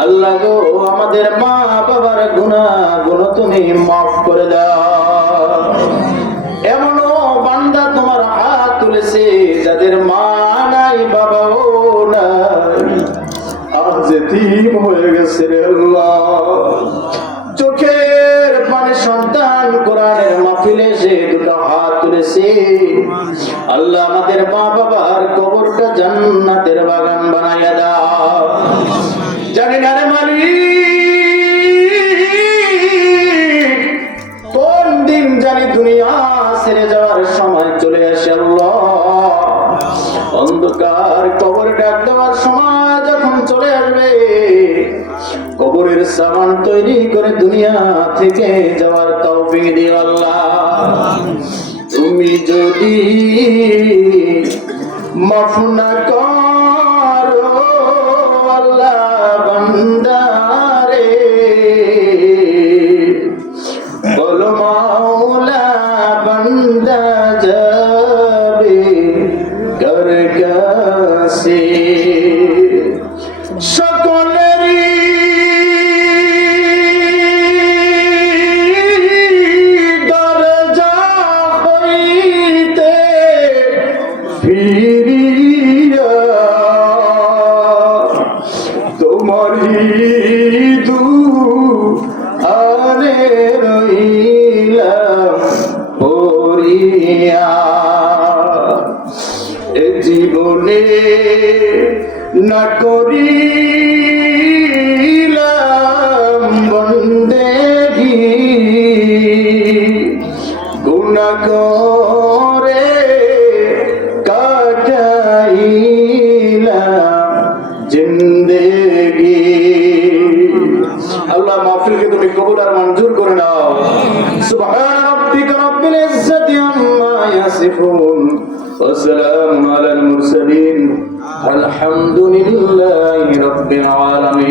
আল্লাহ গো, আমাদের মা বাবার গুনাহগুলো তুমি মাফ করে দাও। এমনও বান্দা তোমার হাত তুলেছে যাদের মা নাই, বাবাও নাই, আজ এতিম হয়ে গেছে রে আল্লাহ। চোখের পানি সন্তান কোরআনের মাহফিলে সে দুটো হাত তুলেছে। আল্লাহ, আমাদের মা বাবার কবরটা জান্নাতের বাগান বানাইয়া দাও। জানি না রে মালিক, কোন দিন জানি দুনিয়া ছেড়ে যাওয়ার সময় চলে আসে। আল্লাহ, অন্ধকার কবর ডাক দেওয়ার সময় যখন চলে আসবে, কবরের সামান তৈরি করে দুনিয়া থেকে যাওয়ার তৌফিক দিও আল্লাহ। তুমি যদি মাফ না করো আল্লাহ বান্দারে, বলো মাওলা বান্দা যাবে কার কাছে। সকলেরই দরজা হইতে ফিরিয়া তোমারই দুআরে রইলাম পড়িয়া। এ জীবনে না করিলাম বন্দেগী, গুনাহ করে কাটাইলাম জিন্দেগি। আল্লাহ, মাহফিলকে তুমি কবুল আর মঞ্জুর করে নাও। সুবহান রাব্বিকা রাব্বিল ইজ্জাতি আম্মা ইয়াসিফুন ওয়া সালামুন আলাল মুরসালিন, আলহামদুলিল্লাহি রাব্বিল আলামিন।